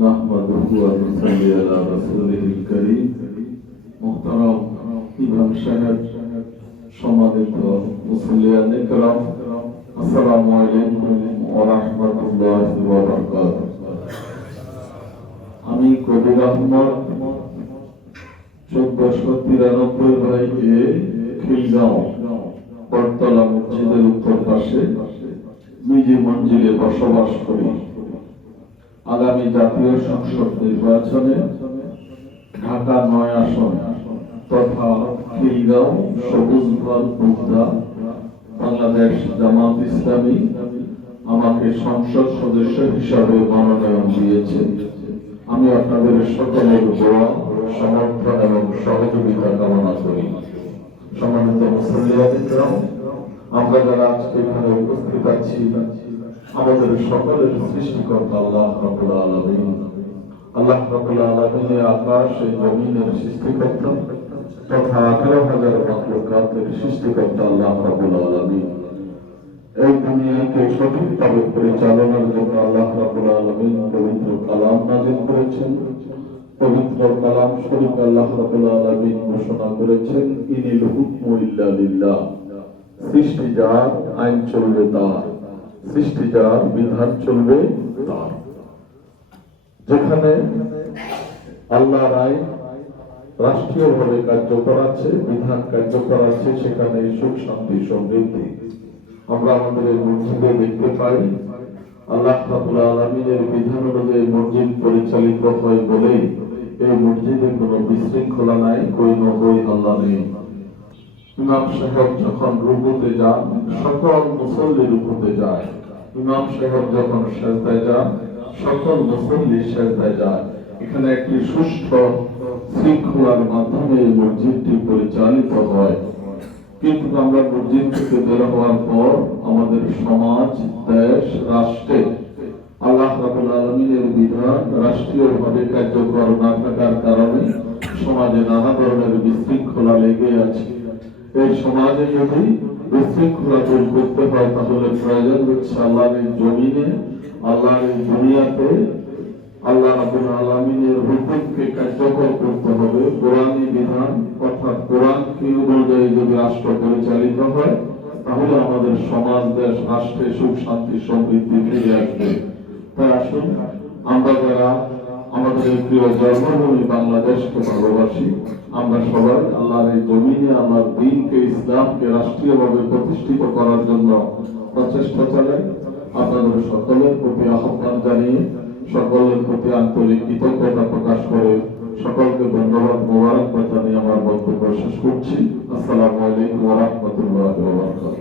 নাহমাদুহু ওয়া নুসাল্লি আলা রাসূলিল কারীম। মুহতারাম ইমাম সাহেব, সম্মানিত মুসল্লিয়ানে কেরাম, আসসালামু আলাইকুম ওয়া রাহমাতুল্লাহি ওয়া বারাকাতুহু। আমি কবির আহমদ 1493 বাই এ খিলগাঁও বটতলা মসজিদের উত্তর পাশে মিজি মঞ্জিলে বসবাস করি। আগামী জাতীয় সংসদ নির্বাচনে ঢাকা ৯ আসন তথা খিলগাঁও সবুজবন বুগদা বাংলাদেশ জামাত ইসলামী আমাকে সংসদ সদস্য হিসাবে মনোনয়ন দিয়েছে। আমি আপনাদের সকলের দোয়া, সমর্থন এবং সহযোগিতা কামনা করি। সম্মানিত মুসল্লিয়ানে কেরাম, আমরা যারা আজকে এখানে উপস্থিত আছি, আমাদের সকলের সৃষ্টিকর্তা আল্লাহ রাব্বুল আলামিন। আল্লাহ রাব্বুল আলামিন আকাশ ও জমিনের সৃষ্টিকর্তা তথা ১৮,০০০ মাখলুকাতের সৃষ্টিকর্তা আল্লাহ রাব্বুল আলামিন। এই দুনিয়াকে সঠিকভাবে পরিচালনার জন্য আল্লাহ রাব্বুল আলামিন পবিত্র কালাম নাযিল করেছেন। পবিত্র কালাম শরীফ আল্লাহ রাব্বুল আলামিন ঘোষণা করেছেন, ইনিল হুকমু ইল্লা লিল্লাহ। সৃষ্টি যার, আইন চলবে তার, সৃষ্টি যার, বিধান চলবে তার। যেখানে আল্লাহর আইন রাষ্ট্রীয়ভাবে কার্যকর আছে, বিধান কার্যকর আছে, সেখানে সুখ শান্তি সমৃদ্ধি আমরা আমাদের এই মসজিদে দেখতে পাই। আল্লাহ রাব্বুল আলামিনের বিধান অনুযায়ী মসজিদ পরিচালিত হয় বলেই এই মসজিদে কোনো বিশৃঙ্খলা নাই, কই নই আল্লাহ নেই। ইমাম সাহেব যখন রুকুতে যান, সকল মুসল্লি রুকুতে যায়। ইমাম সাহেব যখন সেজদায় যান, সকল মুসল্লি সেজদায় যায়। এখানে একটি সুষ্ঠু শৃঙ্খলার মাধ্যমে এই মসজিদটি পরিচালিত হয়। কিন্তু আমরা মসজিদ থেকে বের হওয়ার পর আমাদের সমাজ, দেশ, রাষ্ট্রে আল্লাহ রাব্বুল আলামিনের বিধান রাষ্ট্রীয়ভাবে কার্যকর না থাকার কারণে সমাজে নানা ধরনের বিশৃঙ্খলা লেগে আছে। এই সমাজে যদি বিশৃঙ্খলা দূর করতে হয়, তাহলে প্রয়োজন হচ্ছে আল্লাহর এই জমিনে, আল্লাহর এই দুনিয়াতে আল্লাহ রাব্বুল আলামিনের হুকুমকে কার্যকর করতে হবে। কোরআনী বিধান অর্থাৎ কোরআনকে অনুযায়ী যদি রাষ্ট্র পরিচালিত হয়, তাহলে আমাদের সমাজ, দেশ, রাষ্ট্রে সুখ শান্তি সমৃদ্ধি ফিরে আসবে। তাই আসুন, আমরা যারা আমাদের এই প্রিয় জন্মভূমি বাংলাদেশকে ভালোবাসি, আমরা সবাই আল্লাহর এই জমিনে আল্লাহর দ্বীনকে, ইসলামকে রাষ্ট্রীয়ভাবে প্রতিষ্ঠিত করার জন্য প্রচেষ্টা চালাই। আপনাদের সকলের প্রতি আহ্বান জানিয়ে, সকলের প্রতি আন্তরিক কৃতজ্ঞতা প্রকাশ করে, সকলকে ধন্যবাদ, মোবারকবাদ জানিয়ে আমার বক্তব্য শেষ করছি। আসসালামু আলাইকুম ওয়া রাহমাতুল্লাহি ওয়া বারাকাতুহু।